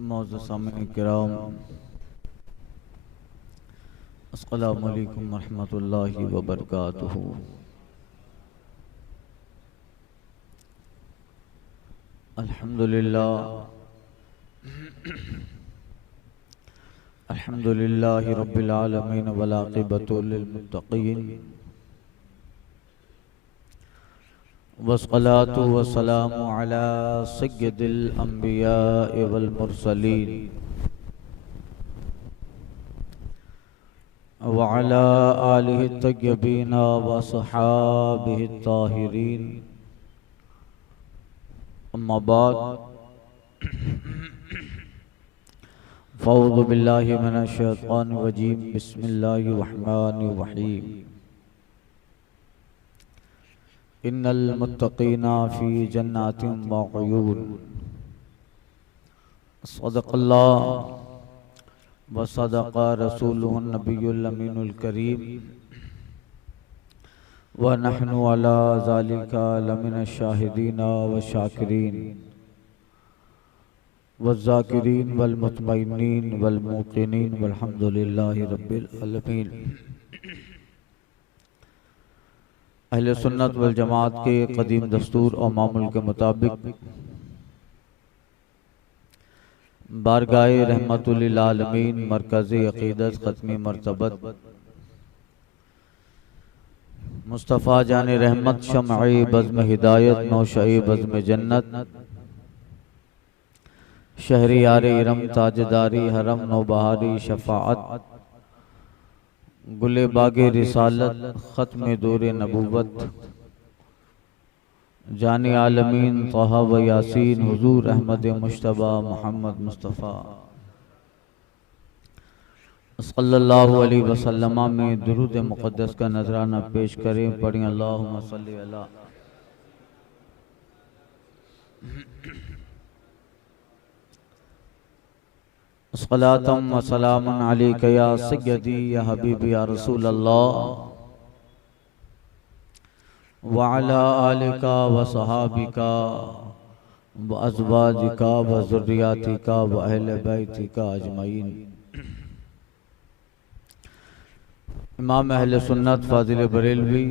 मौजूद सामईन किराम, अस्सलामु अलैकुम वरहमतुल्लाहि वबरकातुहू। अल्हम्दुलिल्लाहि रब्बिल आलमीन वल आक़िबतु लिल मुत्तक़ीन वस्सलातु वस्सलामु अला सय्यिदिल अंबिया'i वल मुरसलीन व अला आलिहि तय्यबीन व अस्हाबिहि ताहिरीन। अम्मा बाद, फ़अऊज़ु बिल्लाहि मिनश शैतानिर रजीम। बिस्मिल्लाहिर रहमानिर रहीम। इन्नल मुत्तक़ीना फ़ी जन्नातिन व उयून। सदक़ल्लाह व सदक़ रसूलुहुन नबियुल अमीनुल करीम व नहनु अला ज़ालिका लमिनश शाहिदीन व शाकिरीन व ज़ाकिरीन वल मुतमइन्नीन वल मूक़िनीन वल्हम्दुलिल्लाहि रब्बिल आलमीन। अहले सुन्नत वल जमात के कदीम दस्तूर और मामूल के मुताबिक बारगाहे रहमतुल लिल आलमीन मरकज़ अक़ीदत ख़त्मी मरतबत मुस्तफ़ा जाने रहमत शम्अ-ए बज़्म हिदायत नौशा-ए बज़्म जन्नत शहरियारे इरम ताजदारी हरम नौबहारी शफ़ाअत गुले बागे रिसालत ख़त्म दूरे नबूवत जाने आलमीन तहा व यासीन हुजूर अहमद मुश्तबा मोहम्मद मुस्तफ़ा सल्लल्लाहु अलैहि वसल्लम में दुरूद मुक़द्दस का नजराना पेश करें। पढ़ें अल्लाहुम्मा सल्लि अला। अस्सलातम व सलामुन अलैका या सय्यदी या हबीबी या रसूल अल्लाह व अला आलिका व सहाबिका व अज़वाजिका व ज़ुर्रियातिका व अहले बैतिका अजमईन। इमाम अहले सुन्नत फ़ाज़िल बरेलवी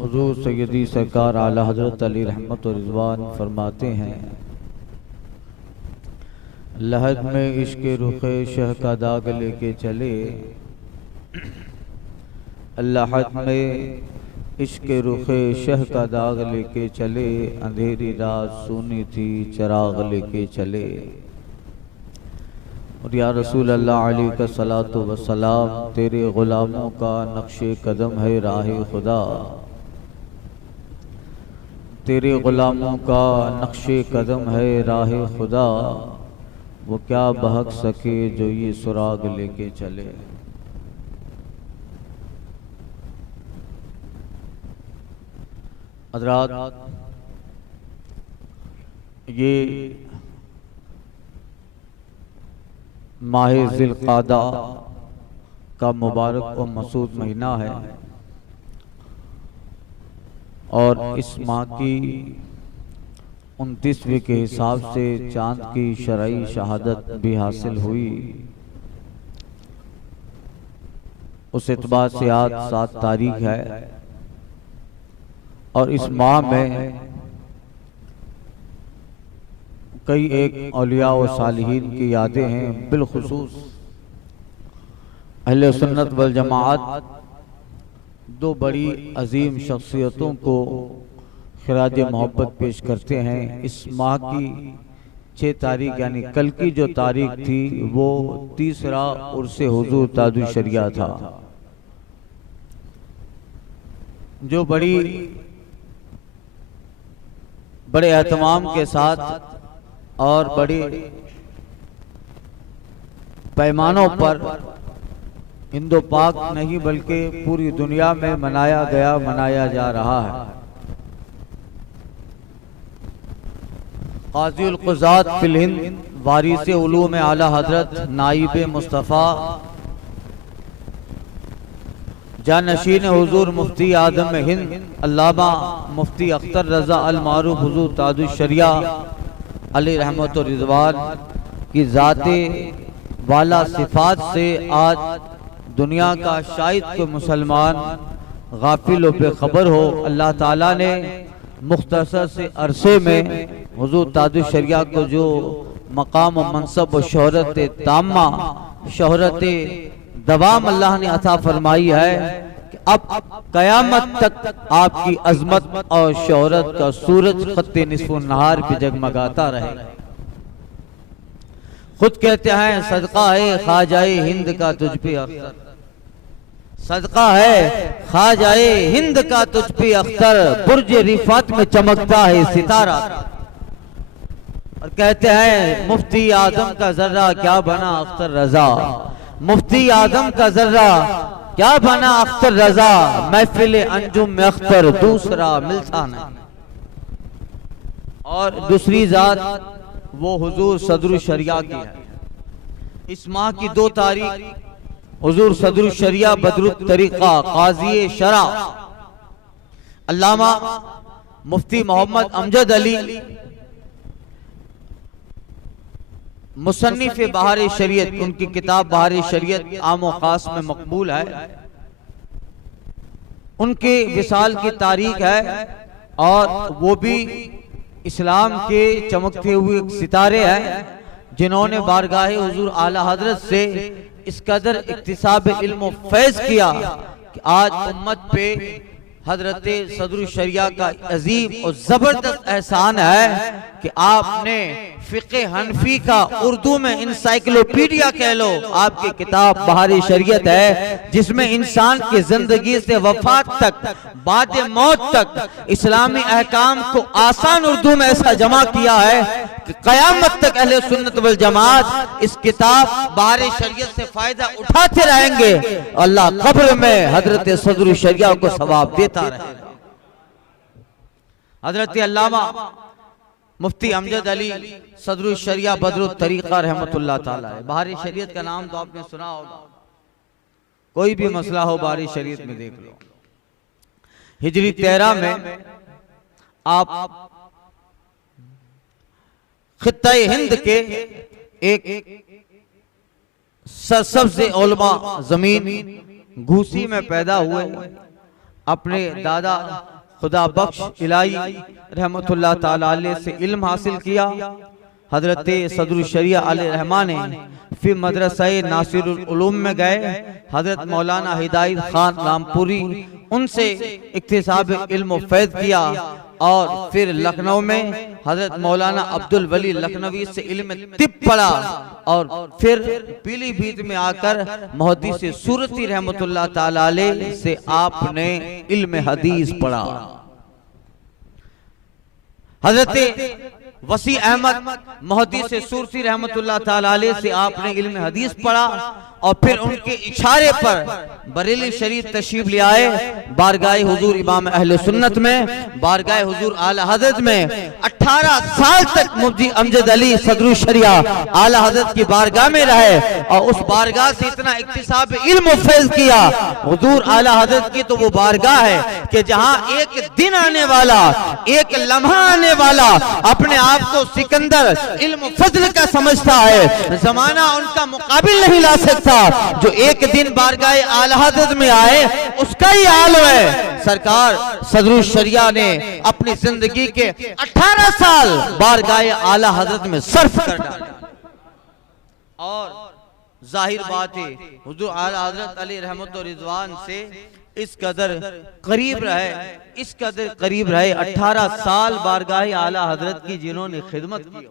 हुज़ूर सय्यदी सरकार आला हज़रत अली रहमत व रिज़वान फरमाते हैं, लहद में इश्क़ रुख़े शह का दाग लेके चले, लहद में इश्क़ रुख़े शह का दाग लेके चले, अंधेरी रात सूनी थी चिराग लेके चले। और या रसूल अल्लाह अलैका सलातु व सलाम, तेरे ग़ुलामों का नक्शे कदम है राहे खुदा, तेरे ग़ुलामों का नक्शे कदम है राहे खुदा, वो क्या बहक सके जो ये सुराग लेके चले। हज़रात, ये माह ज़िलक़ादा का मुबारक और मसूद महीना है और इस माह की 29वीं के हिसाब से चाँद की शरई शहादत भी हासिल हुई। उस एतबार से आज 7 तारीख है और इस माह में कई एक औलिया व सालिहीन की यादें हैं। बिलखुसूस अहले सुन्नत वल जमाअत 2 बड़ी अजीम शख्सियतों को खिराज मोहब्बत पेश करते हैं। इस माह की 6 तारीख यानी कल की जो तारीख थी वो तीसरा उर्से हुजूर ताजुल शरिया था, जो बड़े एहतमाम के साथ और बड़े पैमानों पर हिंदो पाक नहीं बल्कि पूरी दुनिया में मनाया जा रहा है। क़ाज़ीउल क़ुज़ात फ़िल हिंद वारिसे उलूम आला हज़रत नाइब मुस्तफ़ा जानशीन हुजूर मुफ्ती आदम हिंद अल्लामा मुफ्ती अख्तर रज़ा अल मारूफ हुजूर ताजुल शरिया अली रहमत और रिजवान की ज़ाते वाला सिफात से आज दुनिया का शायद कोई मुसलमान गाफिल व बेखबर हो। अल्लाह ताला ने मुख्तसर से अरसे में हुजूर ताजुल शरिया को जो मकाम व मनसब व शोहरत तामा, शोहरत दवाम अल्लाह ने अता फरमाई है कि अब कयामत तक आपकी अजमत और शोहरत का सूरज खत्ते निस्फ़ो नहार पे जगमगाता रहे। खुद कहते हैं सदका है ख्वाजाए हिंद का तुझ पे अख्तर, सदका है ख्वाजाए हिंद का तुझ पे अख्तर, बुर्ज रिफात में चमकता है सितारा। और कहते हैं मुफ्ती आदम का जर्रा क्या बना अख्तर रजा, मुफ्ती आदम का जर्रा क्या बना अख्तर रजा, महफिल अंजुम में अख्तर दूसरा मिलता नहीं। और दूसरी जात वो हुजूर सदरुल शरिया की है। इस माह की 2 तारीख हुजूर सदरुल शरिया बदरुत तरीका काजी शरा अल्लामा मुफ्ती मोहम्मद अमजद अली मुसन्निफ बहार शरीयत, उनकी किताब बहार शरीयत आम व खास में मकबूल है। उनके विसाल की तारीख है और वो भी इस्लाम के चमकते हुए सितारे हैं जिन्होंने बारगाहे हुजूर आला हजरत से इस कदर इक्तिसाब इल्म फैज किया कि आज उम्मत पे हजरत सदरुल शरिया का अजीम और जबरदस्त एहसान है कि आपने फिक़े हनफी का उर्दू में इंसाइक्लोपीडिया कह लो, आपकी किताब बहार शरीयत है जिसमें इंसान की जिंदगी से वफात तक बाद मौत तक इस्लामी अहकाम को आसान उर्दू में ऐसा जमा किया है कि क़यामत तक अहले सुन्नत वल जमात इस किताब बहार शरीयत से फायदा उठाते रहेंगे। अल्लाह कब्र में हजरत सदरुल शरिया को सवाब देता रहेगा। हजरत अल्लामा मुफ्ती अमजद अली सदरुल शरिया बदरुत तरीका रहमतुल्लाह ताला है। बहार शरीयत का नाम तो आपने सुना होगा, कोई भी मसला हो बहार शरीयत में देख लो। हिजरी 13 में आप खित्ते हिंद के एक सबसे उलमा जमीन घूसी में पैदा हुए। अपने दादा खुदा बख्श इलाही रहमतुल्लाह ताला अलैह से इल्म हासिल किया। हजरत सदरुल शरिया अलैहि रहमान ने फिर मदरसा नासिरुल उलूम में गए। हजरत मौलाना हिदायत खान रामपुरी उनसे इक्तिसाब इल्म फैज़ किया और फिर लखनऊ में हजरत मौलाना अब्दुल वली लखनवी से इल्म तिब पढ़ा और फिर पीलीभीत में आकर मुहद्दिस सूरती रहमतुल्लाह ताला अलैह से आपने इल्म हदीस पढ़ा। हजरत वसी अहमद मुहद्दिस सूरती रहमतुल्लाह ताला अलैह से आपने इल्म हदीस पढ़ा और फिर उनके इशारे पर बरेली शरीफ तशरीफ ले आए। बारगाह हुजूर इमाम अहले सुन्नत में, बारगाह हुजूर आला हजरत में 18 साल तक मुफ्ती अमजद अली सदरुल शरिया आला हजरत की बारगाह में रहे और उस बारगाह से इतना इक्तिसाब इल्म फैज़ किया। हुजूर आला हजरत की तो वो बारगाह है कि जहां एक दिन आने वाला, एक लम्हा आने वाला अपने आप को सिकंदर इल्म फजल का समझता है, जमाना उनका मुकाबिल नहीं ला सकता। जो एक दिन बारगाह आला हजरत में आए उसका ही हाल है। सरकार सदरुल शरिया ने अपनी जिंदगी के 18 साल बारगाह आला हजरत में सर्फ कर डाला और जाहिर बात है हुजूर आला हजरत अली रहमत और रिजवान से इस कदर करीब रहे, इस कदर करीब रहे। 18 साल बारगाह आला हजरत की जिन्होंने खिदमत की,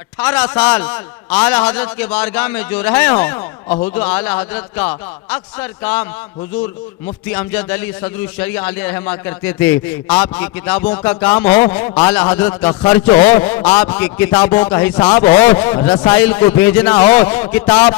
18 साल आला हजरत के बारगाह में जो रहे हों और हुजूर आला हजरत का अक्सर काम हुजूर मुफ्ती अमजद अली सदरुल शरिया अलैहि रहमा करते थे। आपकी किताबों का काम हो, आला हजरत का खर्च हो, आपकी किताबों का हिसाब हो, रसाइल को भेजना हो, किताब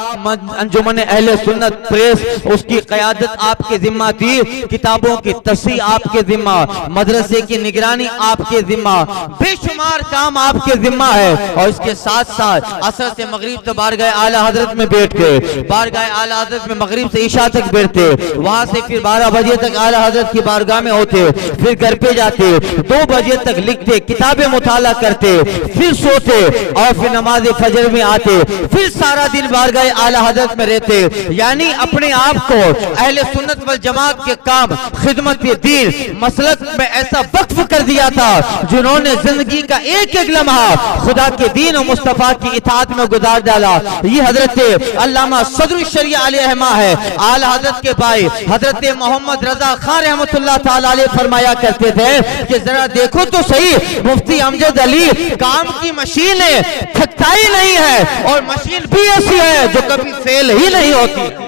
अंजुमन अहले सुन्नत प्रेस उसकी क़यादत आपके जिम्मा थी, किताबों की तस्हीह आपके जिम्मा, मदरसे की निगरानी आपके जिम्मा, बेशुमार काम आपके जिम्मा है। और इसके इसके साथ साथ असर से मगरिब तो बारगाह आला हजरत में बैठ के, बारगाह आला हजरत में मगरिब से ईशा तक बैठते, वहां से फिर 12 बजे तक आला हजरत की बारगाह में होते, फिर घर पे जाते, 2 बजे तक लिखते, किताबें मुताला करते, फिर सोते और फिर नमाज फजर में आते, फिर सारा दिन बारगाह आला हजरत में रहते। यानी अपने आप को अहले सुन्नत वल जमात के काम, खिदमत दीन, मसलक में ऐसा वक्फ कर दिया था जिन्होंने जिंदगी का एक एक लम्हा खुदा के दीन और मुस्तफा की इताअत में गुजार डाला। ये हजरत अल्लामा सदरुल शरिया अलैहि रहमा है। आला हजरत के भाई हजरत मोहम्मद रजा खान रहमतुल्लाह ताला अलैह फरमाया करते थे कि जरा देखो तो सही, मुफ्ती अमजद अली काम की मशीन है, थकता ही नहीं है, और मशीन भी ऐसी है जो कभी फेल ही नहीं होती।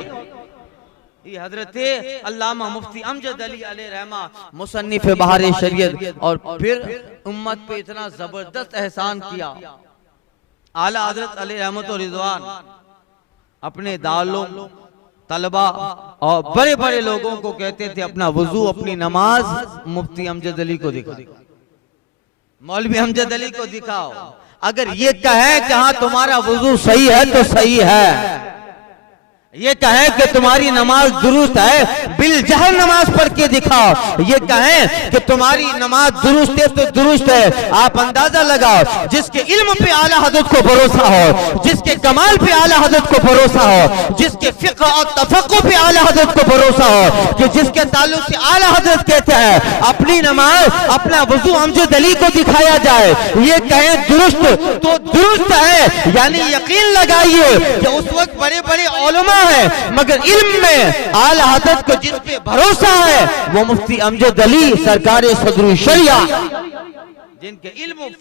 हजरत अल्लामा मुफ्ती अमजद अली अलैहि रहमा मुसन्निफ बहार शरीयत, और फिर उम्मत पे इतना जबरदस्त एहसान किया। आला हजरत अलैहि रहमत व रिज़वान अपने दालों, तलबा और बड़े बड़े लोगों को कहते थे अपना वजू, अपनी नमाज मुफ्ती अमजद अली को दिखाओ, मौलवी अमजद अली को दिखाओ। अगर ये कहे कि हाँ तुम्हारा वजू सही है तो सही है, ये कहे कि तुम्हारी नमाज दुरुस्त है, बिल जहर नमाज पढ़ के दिखाओ। ये कहे कि तुम्हारी नमाज दुरुस्त है तो दुरुस्त है। आप अंदाजा लगाओ, जिसके इल्म पे आला हजरत को भरोसा हो, जिसके कमाल पे आला हजरत को भरोसा हो, जिसके फिक्र और तफक्कुह पे आला हजरत को भरोसा हो, कि जिसके ताल्लुक से आला हजरत कहते हैं अपनी नमाज, अपना वजू अमजद अली को दिखाया जाए, ये कहे दुरुस्त तो दुरुस्त है। यानी यकीन लगाइए कि उस वक्त बड़े बड़े उलमा है, मगर इल्म में आला हजरत को जिस पे भरोसा है वो मुफ्ती अमजद अली सरकार सदरुल शरिया, जिनके इल्म और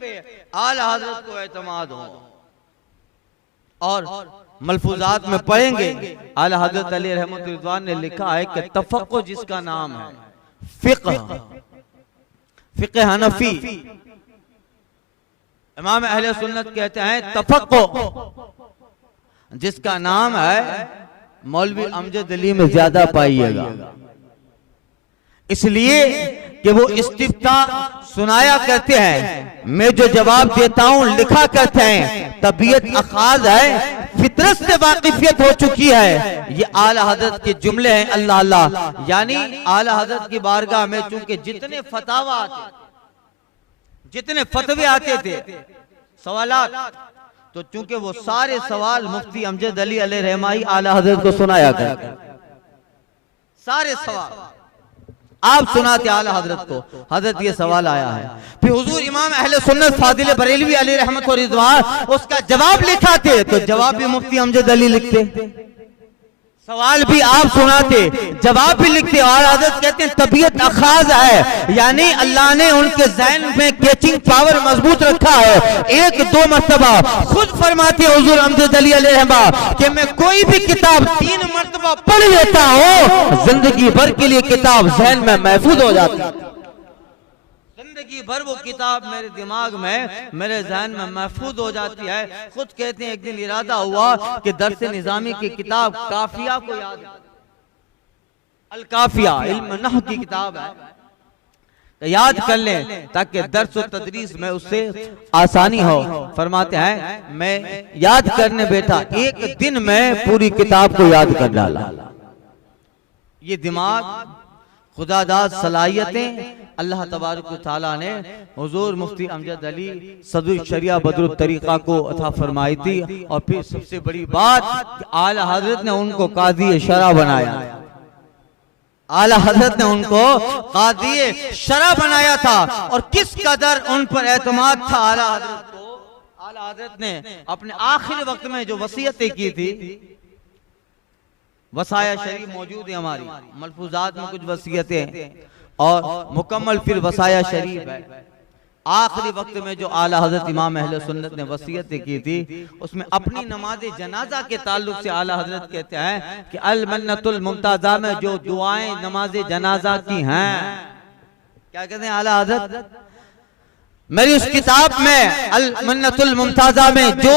पे आला हजरत को एतमाद हो। और मलफूजात में पढ़ेंगे आला हजरत अली रहमत रिज़वान ने लिखा है कि तफक्कुह जिसका नाम है, फिक़्ह हनफी, इमाम अहले सुन्नत कहते हैं तफक्कुह जिसका नाम है, मौलवी अमजद अली में ज्यादा पाइएगा। इसलिए कि वो इस्तिफ्ता सुनाया करते हैं, मैं जो जवाब देता हूं लिखा करते हैं, तबीयत अखाज है, फितरत से वाकिफियत हो चुकी है। ये आला हजरत के जुमले हैं। अल्लाह अल्लाह, यानी आला हजरत की बारगाह में चूंकि जितने फतावा आते, जितने फतवे आते थे, सवालात, तो चूंकि वो सारे सवाल मुफ्ती अमजद अली अलैहि रहमा ही आला हजरत को सुनाया करते, सारे सवाल आप सुनाते आला हजरत को। हजरत ये सवाल आया है, फिर हुजूर इमाम अहले सुन्नत फादिल बरेलवी अलैहि रहमत व रिज़वान उसका जवाब लिखाते, तो जवाब भी मुफ्ती अमजद अली लिखते, सवाल भी आप सुनाते, जवाब भी लिखते। और हजरत कहते हैं तबीयत अखाज है, यानी अल्लाह ने उनके ज़हन में कैचिंग पावर मजबूत रखा है। 1-2 मरतबा खुद फरमाते हुजूर अमजद अली अलैहि रहमा कि मैं कोई भी किताब 3 मरतबा पढ़ लेता हूँ, जिंदगी भर के लिए किताब ज़हन में महफूज हो जाती है। जिंदगी भर वो किताब मेरे दिमाग में, मेरे ज़हन में महफूज हो जाती है। खुद कहते हैं एक दिन इरादा हुआ कि दर्स निज़ामी की किताब काफिया को याद, अल काफिया इल्म नहव की किताब है, तो याद कर लें ताकि दर्स और तदरीस में उससे आसानी हो। फरमाते हैं मैं याद करने बैठा, एक दिन में पूरी किताब को याद कर डाला। ये दिमाग, खुदादाद सलाहियतें अल्लाह तबारक व तआला ने हुजूर मुफ्ती अमजद अली सदरुल शरिया बदरुल तरीका को अता फरमाई थी। और फिर सबसे बड़ी बात, आला हजरत ने उनको कादी शरा बनाया। आला हजरत ने उनको कादी शरा बनाया था, और किस कदर उन पर एतमाद था आला हजरत को। आला हजरत ने अपने आखिरी वक्त में जो वसीयतें की थी, वसाया शरीफ मौजूद है हमारी मलफूजात में, कुछ वसीयतें और मुकम्मल फिर वसाया शरीफ है। आखिरी वक्त में जो आला हजरत इमाम अहले सुन्नत ने वसीयतें की थी, उसमें अपनी नमाज जनाजा के ताल्लुक से आला हजरत कहते हैं कि अल मन्नतुल मुमताजा में जो दुआएं नमाज जनाजा की हैं, क्या कहते हैं आला हजरत, मेरी उस किताब में अल मन्नतुल मुमताजा में जो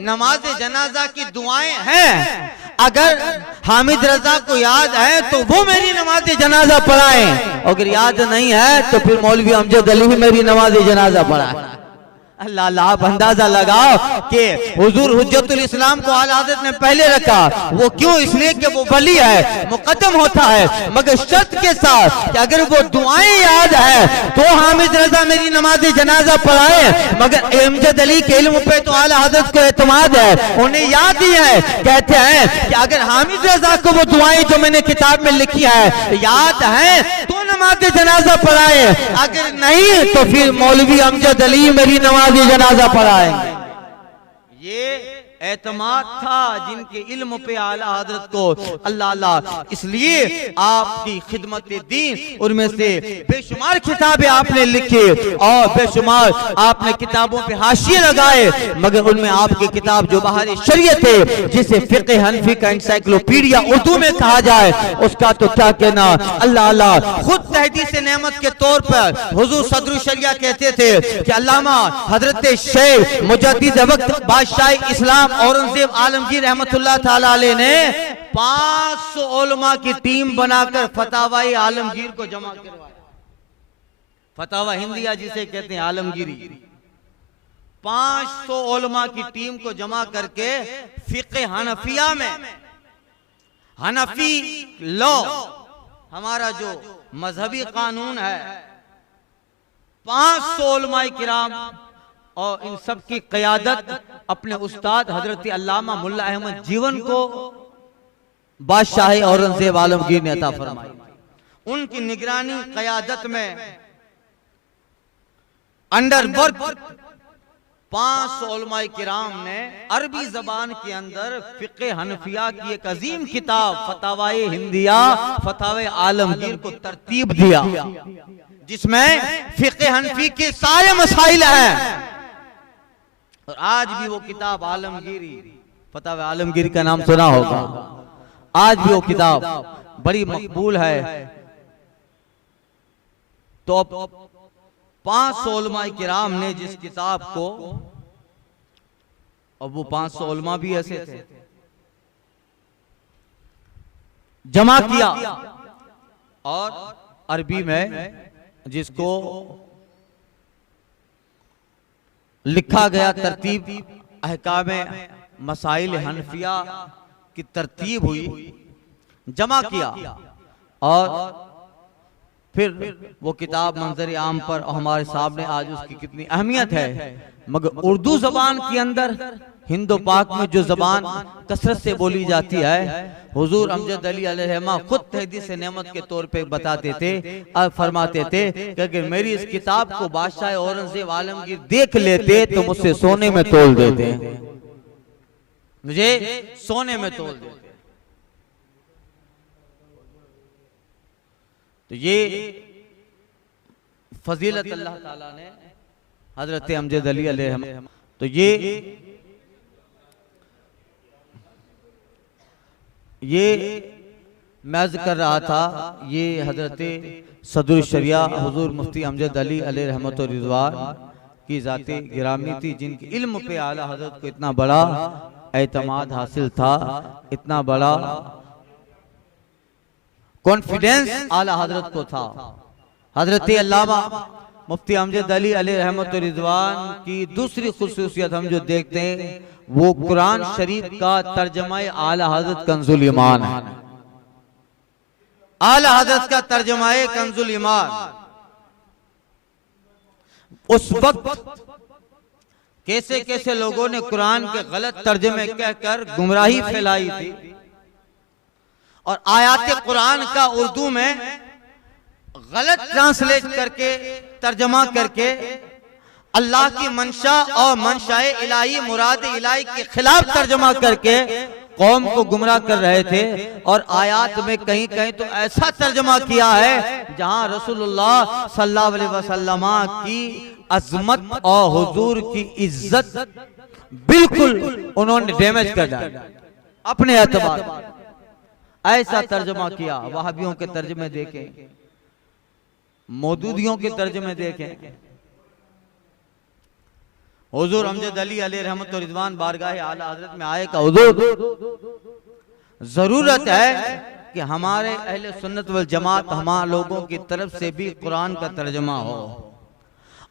नमाज जनाजा की दुआएं हैं, अगर हामिद रजा को याद है तो वो मेरी नमाज जनाजा पढ़ाएं, अगर याद नहीं है तो फिर मौलवी अमजद अली भी मेरी नमाज जनाजा पढ़ाए। अल्लाह अल्लाह, आप अंदाजा लगाओ कि हुजूर हुज्जतुल इस्लाम को आला हज़रत ने पहले रखा। वो क्यों? इसलिए कि वो वली है, मुकद्दम होता है, मगर शर्त के साथ कि अगर वो दुआएं याद है तो हामिद रजा मेरी नमाज जनाजा पढ़ाए। मगर अमजद अली के इल्म पे तो आला हज़रत को एतमाद है, उन्हें याद ही है। कहते हैं कि अगर हामिद रजा को वो दुआएं जो मैंने किताब में लिखी है याद है तो नमाज जनाजा पढ़ाए, अगर नहीं तो फिर मौलवी अमजद अली मेरी नमाज जनाजा पढ़ाएंगे। ये एतमाद था जिनके इल्म पे आला हज़रत को अल्लाह अल्लाह। इसलिए आपकी खिदमत दीन, उनमें से बेशुमार किताबें आपने लिखी और बेशुमार आपने किताबों पे हाशिए लगाए, मगर उनमें आपकी किताब जो बाहर शरीयत है, जिसे फिक़्ह हनफी का एनसाइक्लोपीडिया उर्दू में कहा जाए, उसका तो क्या कहना। अल्लाह अल्लाह, खुद तहदीस नेमत के तौर पर हुजूर सदरुल शरिया कहते थे कि अल्लामा हजरत शेख मुजद्दिद वक्त बादशाह इस्लाम औरंगजेब आलमगीर रहमतुल्लाह ताला अलैह ने 500 उलमा की टीम बनाकर फतावाए आलमगीर को जमा करवाया। फतावा हिंदिया जिसे कहते हैं आलमगीरी, 500 उलमा की टीम को जमा करके फिक़्ह हनफिया में, हनफी लॉ हमारा जो मजहबी कानून है, 500 उलमाए किराम और इन सब की क़यादत अपने उस्ताद हजरत अल्लामा मुल्ला अहमद जीवन को बादशाह औरंगजेब आलमगीर ने अता फरमाई। उनकी निगरानी क़यादत में अंडर बर्थ 500 उलमाए किराम ने अरबी जबान के अंदर फिक़्ह हनफिया की एक अजीम किताब फतावाए हिंदिया फतावे आलमगीर को तरतीब दिया, जिसमें फिक़्ह हनफी के सारे मसाइल हैं। और आज भी वो किताब आलमगीरी, फतावा आलमगीरी का नाम सुना होगा, आज भी वो किताब बड़ी मकबूल है। तो 500 उलमाए किराम ने जिस किताब को, और वो 500 उलमा भी ऐसे थे, जमा किया और अरबी में जिसको लिखा गया, तरतीब अहकाम मसाइल हनफिया की तरतीब हुई, जमा किया और फिर वो किताब मंजर आम पर हमारे सामने आज उसकी कितनी अहमियत है। मगर उर्दू जबान के अंदर हिंदो पाक में जो जबान कसरत से बोली जाती है, हुजूर अमजद अली अलैहिमा खुद तहदीस नेमत के तौर पे बताते थे और फरमाते थे कि अगर मेरी इस किताब को बादशाह औरंगजेब आलमगीर देख लेते तो मुझसे सोने में तोल देते, मुझे सोने में तोल देते। तो ये फजीलत अल्लाह ताला ने हजरत अमजद अली अलैहिमा, तो ये मैं अर्ज़ कर रहा था, ये हजरत सदरुल शरिया हुजूर मुफ्ती अमजद अली अलैहि रहमत व रिज़वान की ज़ाते गिरामी थी, जिनके इल्म पे आला हजरत को इतना बड़ा एतमाद हासिल था, इतना बड़ा कॉन्फिडेंस आला हजरत को था। हजरत अल्लामा मुफ्ती अमजद अली अलैहि रहमत व रिज़वान की दूसरी खुसूसियत हम जो देखते हैं, वो कुरान शरीफ का तर्जमा आला हजरत कंजुल ईमान है। आला हजरत का तर्जमा कंजुल ईमान, उस वक्त कैसे कैसे लोगों ने कुरान के गलत तर्जमे कहकर गुमराही फैलाई थी, और आयात कुरान का उर्दू में गलत ट्रांसलेट करके, तर्जमा करके अल्लाह की मंशा और मंशाए इलाही, मुराद इलाही के खिलाफ तर्जमा करके कौम को गुमराह कर रहे थे। और आयात में कहीं कहीं तो ऐसा तर्जमा किया है जहां रसूलुल्लाह सल्लल्लाहु अलैहि वसल्लम की अजमत और हुजूर की इज्जत बिल्कुल उन्होंने डैमेज कर डाला अपने एतबार। ऐसा तर्जमा किया। वहाबियों के तर्जमे देखें, मौदूदियों के तर्जमे देखें। हुजूर अमजद अली अलैहि रहमत व रिज़वान बारगाह आला हजरत में आए का हुजूर जरूरत है कि हमारे अहले सुन्नत वल जमात, हमारे लोगों की तरफ से भी कुरान का तर्जमा हो।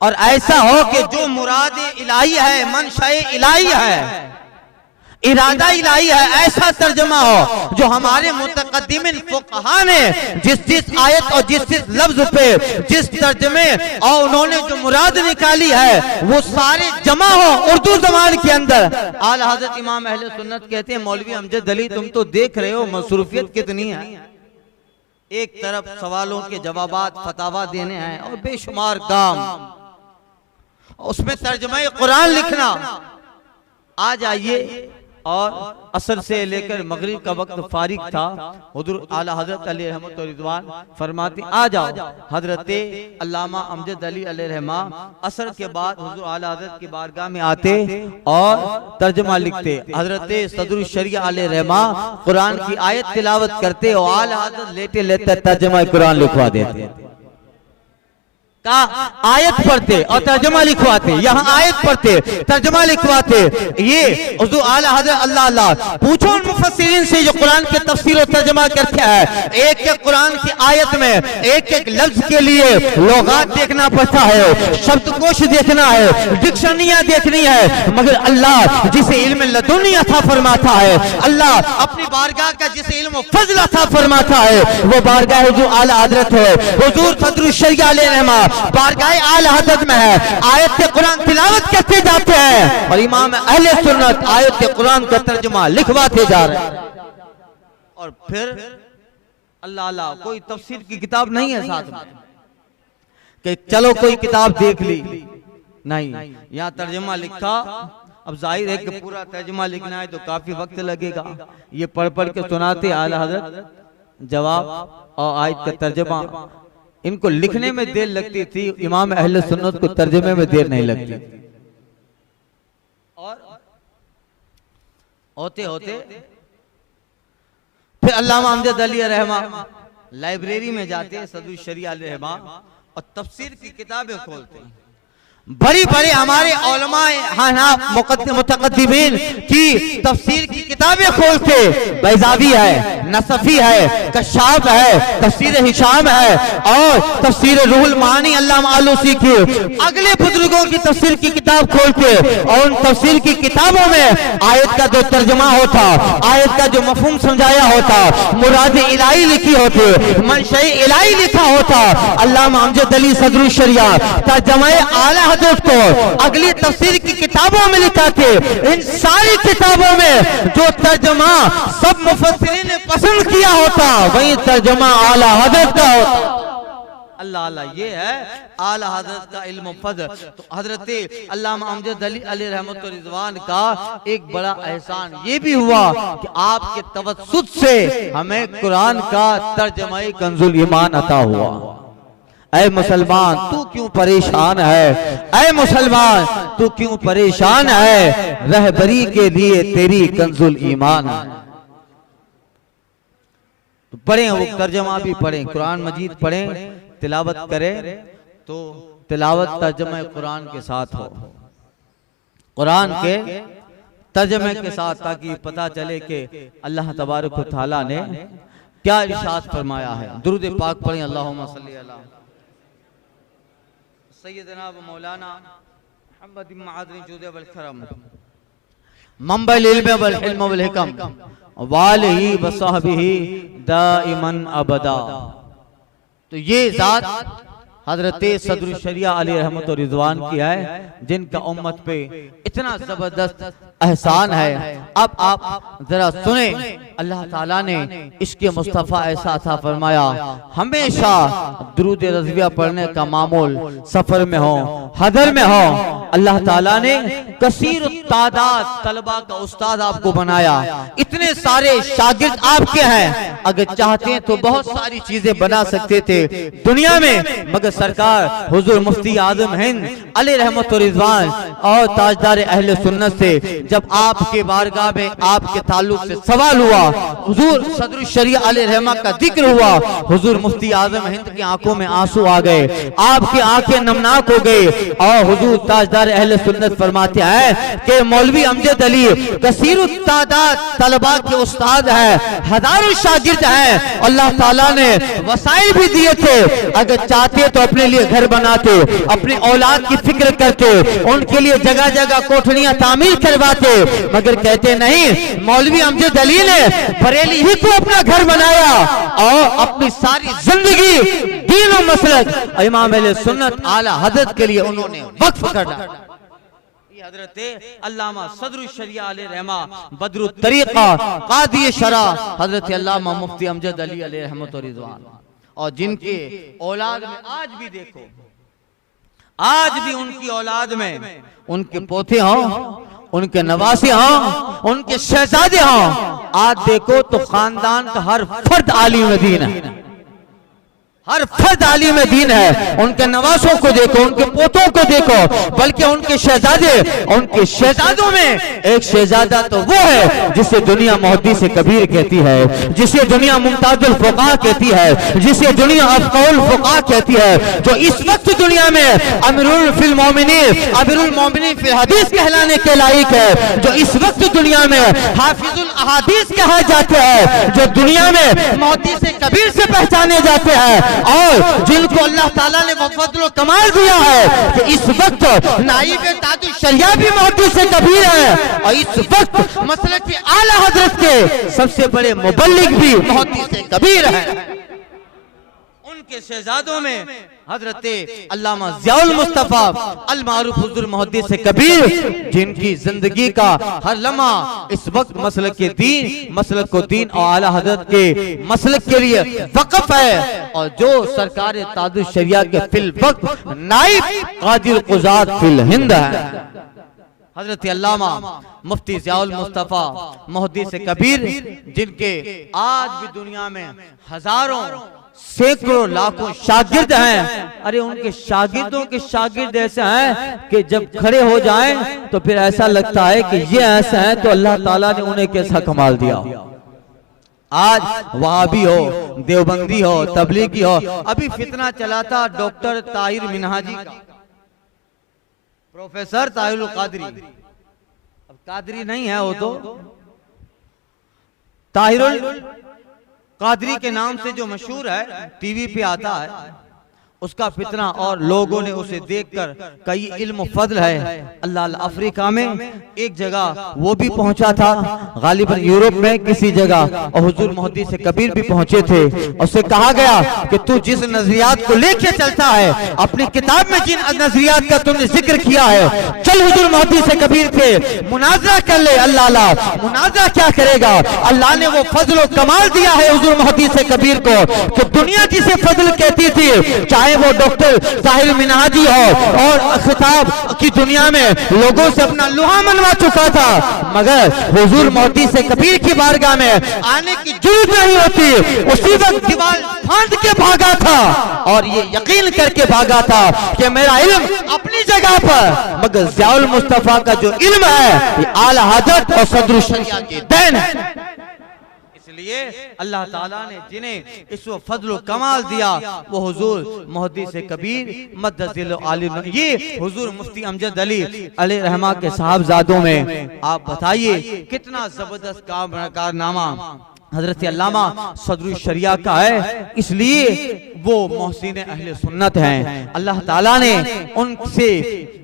और ऐसा हो कि जो मुराद इलाही है, मनशा इलाही है, इरादा इलाही है, ऐसा तर्जुमा हो जो हमारे मुतकद्दिमीन फुक़हा ने जिस आयत और जिस लफ्ज पे जिस तर्जुमे और उन्होंने जो मुराद निकाली है वो सारे जमा हो उर्दू ज़बान के अंदर। आला हज़रत इमाम अहले सुन्नत कहते हैं, मौलवी अमजद अली तुम तो देख रहे हो मसरूफियत कितनी है, एक तरफ सवालों के जवाबात फतावा देने हैं और बेशुमार काम, उसमें तर्जुमा कुरान लिखना। आ जाइए, और असर से लेकर मगरिब का वक्त फारिग था, हुजूर आला हजरत अली रहमत व रिज़वान फरमाते आ जाओ। हजरत अल्लामा अमजद अली अलैहि रहमा असर के बाद हुजूर आला हजरत की बारगाह में आते और तर्जुमा लिखते। हजरत सदरुल शरिया अलैहि रहमा कुरान की आयत तिलावत करते और आला हजरत लेटे लेते तर्जुमा कुरान लिखवा देते। का आयत पढ़ते और तर्जुमा लिखवाते, यहाँ आयत पढ़ते तर्जुमा लिखवाते। ये हुजूर आला हज़रत अल्लाह अल्लाह पूछो उन मुफस्सिरीन से जो कुरान के तफसीर और तर्जुमा करते हैं, एक एक कुरान की आयत में एक एक लफ्ज के लिए लुगात देखना पड़ता है, शब्दकोश देखना है, डिक्शनरियां देखनी है, मगर अल्लाह जिसे इल्म लदुनी अता फरमाता है, अल्लाह अपनी बारगाह का जिसे इल्म फज़ल अता फरमाता है, वो बारगाह हुजूर आला हज़रत है। हुजूर सदरुल शरिया अलैहि रहमा बारगाह आला हज़रत में है, आयत कुरान तिलावत करते जाते हैं और इमाम अहले सुन्नत आयत कुरान का तर्जुमा लिखवाते जा रहे हैं। और फिर अल्लाह अल्लाह कोई तफसीर की किताब नहीं है साथ में कि चलो कोई किताब देख ली, नहीं, यहाँ तर्जुमा लिखा। अब जाहिर है कि पूरा तर्जुमा लिखना है तो काफी वक्त लगेगा, ये पढ़ पढ़ के सुनाते आला हज़रत, जवाब और आयत का तर्जुमा। इनको लिखने में देर लगती थी, इमाम अहले सुन्नत को तर्जुमे में देर नहीं लगती। और होते होते फिर अल्लामा अमजद अली रहमा लाइब्रेरी में जाते, सदरुल शरिया रहमा, और तफसीर की किताबें खोलते। बड़ी बड़ी हमारे उलमा मुतक़द्दिमीन की तफसीर की किताबें खोलते, बैज़ावी है, नसफी है, कश्शाफ है, तफसीर हिशाम है और तफसीर रूहुल मानी अल्लामा आलूसी की, अगले बुजुर्गों की तफसीर की किताब खोलते और उन तफसीर की किताबों में आयत का जो तर्जुमा होता, आयत का जो मफहूम समझाया होता, मुराद इलाही लिखी होती, मनशा इलाही लिखा होता। अल्लामा अमजद अली सदरुल शरिया तर्जुमा आला को अगली तफसीर की किताबों में लिखा थे। इन सारी किताबों में जो तर्जुमा सब मुफस्सिरीन ने पसंद किया होता वही तर्जुमा आला हज़रत का होता। अल्लाह अल्लाह, ये है आला हज़रत का इल्म फज़ल। तो हज़रत अल्लामा अमजद अली अलैहि रहमत व रिज़वान का एक बड़ा एहसान ये भी हुआ कि आपके तवस्सुत से हमें कुरान का तर्जुमा कंजुल ईमान अता हुआ। ऐ मुसलमान तू क्यों परेशान है, ऐ मुसलमान तू क्यों परेशान है, रहबरी के लिए तेरी कंजुल ईमान है। तो पढ़ें, वो तर्जुमा भी पढ़ें, कुरान मजीद पढ़ें, तिलावत करें तो तिलावत तर्जुमा कुरान के साथ हो, कुरान के तर्जुमे के साथ, ताकि पता चले कि अल्लाह तबारक व तआला ने क्या इरशाद फरमाया है। दुरूद पाक पढ़ें, अल्लाहुम्मा सल्ली अला सय्यदना व मौलाना मुहम्मद मअदनी जुद वल करम मंबल इल्म वल हिल्म वल हिकम वालिही व सहबिही दाइमन अबदा। तो ये जात हजरत सदरुल शरिया अलैहि रहमत व रिज़वान की है, जिनका उम्मत पे इतना जबरदस्त एहसान है। अब आप जरा सुने, अल्लाह ताला ने इसके मुस्तफ़ा ऐसा अता फरमाया, हमेशा दुरूद रज़विया पढ़ने का मामूल सफर में हो, हदर में हो। अल्लाह ताला ने कसीर तादाद तलबा का उस्ताद आपको बनाया, इतने सारे शागिर्द आपके हैं। अगर चाहते हैं तो बहुत सारी चीजें बना सकते थे दुनिया में, मगर सरकार हुजूर मुफ्ती आज़म हिंद अलैहि रहमत व रिज़वान और ताजदार अहले सुन्नत से जब आपके बारगाह में आपके ताल्लुक से सवाल हुआ, हुजूर सदरुल शरिया अलैहि रहमा का जिक्र हुआ, हुजूर मुफ्ती आज़म हिंद की आंखों में आंसू आ गए, आपकी आंखें नमनाक हो गई और हुजूर ताजदार सरदार अहले सुन्नत फरमाते हैं कि मौलवी अमजद अली कसीर तादाद तलबा के उस्ताद है, हजारों शागिर्द हैं। अल्लाह ताला ने वसाइल भी दिए थे, अगर चाहते तो अपने लिए घर बनाते, अपने औलाद की फिक्र करते, उनके लिए जगह जगह कोठरियां तामीर करवाते, मगर कहते नहीं, मौलवी अमजद अली ने बरेली ही को अपना घर बनाया और अपनी सारी जिंदगी दीन और मसलक इमाम अहले सुन्नत आला हजरत के लिए उन्होंने वक्फ कर डाला। हजरत अल्लामा सदरुल शरिया अलैहि रहमा बदरुत तरीका कादी शरा हजरत अल्लामा मुफ्ती अमजद अली अलैहि रहमत व रिजवान, और जिनके औलाद में आज भी देखो, आज भी उनकी औलाद में उनके पोते हों, उनके नवासे हों, उनके शहजादे हों, आज देखो तो खानदान का हर फर्द आलिम दीन है, हर फर्द आलिम दीन है। उनके नवासों को देखो, उनके पोतों को देखो, बल्कि उनके शहजादे, उनके शहजादों में एक शहजादा तो वो है जिसे दुनिया मुहद्दिस कबीर कहती है, जिसे दुनिया मुमताजुल फुक़हा कहती है, जिसे दुनिया अफ़क़हुल फुक़हा कहती है, जो इस वक्त दुनिया में अमीरुल फिल मोमिनीन, अमीरुल मोमिनीन फिल हदीस कहलाने के लायक है, जो इस वक्त दुनिया में हाफिजुल अहादीस कहा जाता है, जो दुनिया में मुहद्दिस कबीर से पहचाने जाते हैं, और जिनको अल्लाह ताला ने फज़ल कमाल दिया है कि इस वक्त नाइब ताजुल शरिया भी मुहद्दिस कबीर है, और इस वक्त मसलक के आला हजरत के सबसे बड़े मुबल्लिग भी मुहद्दिस कबीर है। उनके शहजादों में हजरत अल्लामा ज़ियाउल मुस्तफा अल मारूफ हुज़ूर मुहद्दिस कबीर, जिनकी जिंदगी का हर लम्हा इस वक्त मसलक के दीन, मसलक को दीन और आला हजरत के मसलक के लिए वक़फ़ है, और जो सरकार ताजुल शरिया के फिल वक्त नाइब कादिल क़ुज़ात फिल हिंद है हजरत अल्लामा मुफ्ती ज़ियाउल मुस्तफा मुहद्दिस कबीर, जिनके आज भी दुनिया में हजारों सैकड़ों लाखों शागिर्द हैं। अरे उनके शागिर्दों के शागिर्द ऐसे हैं कि जब खड़े हो जाएं तो फिर ऐसा लगता है कि ये ऐसे हैं तो अल्लाह ताला ने उन्हें कैसा कमाल दिया। आज वहाबी हो, देवबंदी हो, तबलीगी हो, अभी फितना चला था डॉक्टर ताहिर मिनहाजी का, प्रोफेसर ताहिरुल कादरी, अब कादरी नहीं है वो तो ताहिरुल कादरी के नाम से जो मशहूर है, टीवी पे आता है, उसका फितना, और लोगों ने उसे देखकर कई इल्म फजल है। अल्लाह अफ्रीका में एक जगह वो भी पहुंचा था, गालिबन यूरोप में किसी जगह, और हुजूर मुहद्दिस कबीर भी पहुंचे थे। उससे कहा गया कि तू जिस नजरियात को लेके चलता है, अपनी किताब में जिन नजरियात का तुमने जिक्र किया है, चल हुजूर मुहद्दिस कबीर थे मुनाजरा कर ले। अल्लाह मुनाजरा क्या करेगा, अल्लाह ने वो फजल कमाल दिया है हुजूर मुहद्दिस कबीर को कि दुनिया जिसे फजल कहती थी, चाहे वो डॉक्टर ताहिर मिनहाजी हो और खिताब की दुनिया में लोगों से अपना लोहा मनवा चुका था, मगर हुजूर मुहद्दिस कबीर की बारगाह में आने की जरूरत नहीं होती, उसी वक्त दीवार फांद के भागा था और ये यकीन करके भागा था कि मेरा इल्म अपनी जगह पर, मगर ज़ियाउल मुस्तफा का जो इल्म है ये आला हजरत और सदरुल शरिया की देन है। इसलिए अल्लाह ताला ने जिन्हें इस वो फजल कमाल दिया वो हुजूर मुहद्दिस कबीर मद्दजिल आलिम, ये हुजूर मुफ्ती अमजद अली अलैहि रहमा के साहबजादों में आप बताइए कितना जबरदस्त कारनामा हजरत अल्लामा सदरुल शरिया का है। इसलिए वो मोहसिन अहले सुन्नत हैं। अल्लाह ताला ने उनसे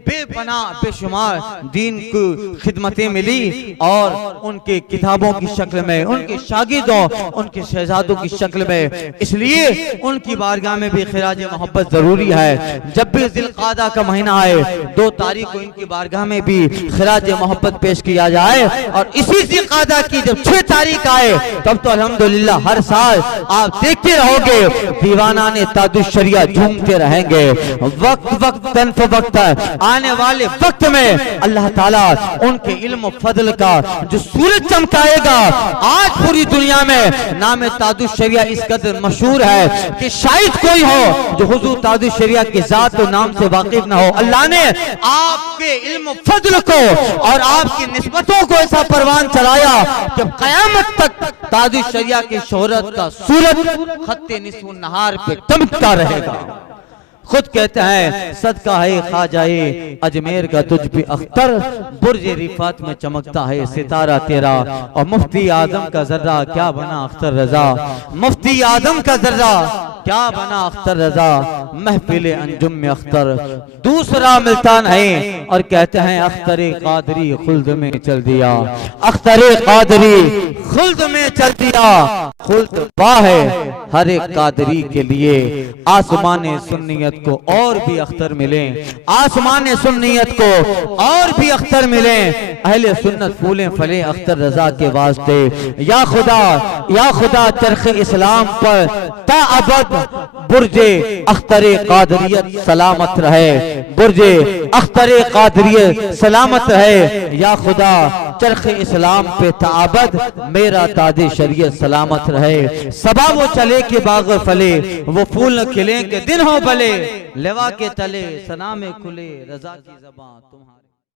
बेपनाह बेशुमार दीन की खिदमतें मिली, और उनके किताबों की शक्ल में, उनके शागिर्दों, उनके शहजादों की शक्ल में, इसलिए उनकी बारगाह में भी खिराज मोहब्बत जरूरी है। जब भी जिलक़ादा का महीना आए, 2 तारीख को इनकी बारगाह में भी खिराज मोहब्बत पेश किया जाए, और इसी जिलक़ादा की जब 6 तारीख आए तब तो अल्हम्दुलिल्लाह हर साल आप देखते रहोगे दीवाना ने ताजुल शरिया झूमते रहेंगे। वक्त आने वाले वक्त में अल्लाह ताला उनके इल्म फजल का जो सूरज चमकाएगा। आज पूरी दुनिया में नाम ताजुल शरिया इस कदर मशहूर है कि शायद कोई हो जो हुजूर ताजुल शरिया के जात और नाम से वाकिफ ना हो। अल्लाह ने आपके इल्म फजल को और आपकी निस्बतों को ऐसा परवान चलाया कि क़यामत तक ताजुल शरिया की शोहरत का सूरज खत्ते निस्फ़ुन नहार पे चमकता रहेगा। खुद कहते हैं सदका है ख्वाजाए अजमेर का तुझ पे अख्तर, बुर्ज रिफात में चमकता है सितारा तेरा। और मुफ्ती आजम का जर्रा क्या बना अख्तर रजा, मुफ्ती आजम का जर्रा क्या बना अख्तर रजा, महफिल अंजुम में अख्तर दूसरा मिल्ता नहीं। और कहते हैं अख्तर कादरी खुल्द में चल दिया, अख्तर कादरी खुल्द में चल दिया। खुल्द वाह है हर एक कादरी के लिए, आसमान सुन्नियत को और भी अख्तर मिले, आसमान सुन्नियत को और भी अख्तर मिले। अहले सुन्नत फूले फले अख्तर रजा के वास्ते। या खुदा चरखे इस्लाम पर ताअबद बुर्जे अख्तरे कादरियत सलामत रहे, बुर्जे अख्तरे कादरियत सलामत रहे। या खुदा चरखे इस्लाम पे ताअबद मेरा ताजे शरीयत सलामत रहे। सबा वो चले के बाग फले, वो फूल न खिले के दिन हो भले, लेवा के तले सना में खुले रजा की ज़बां तुम्हारी।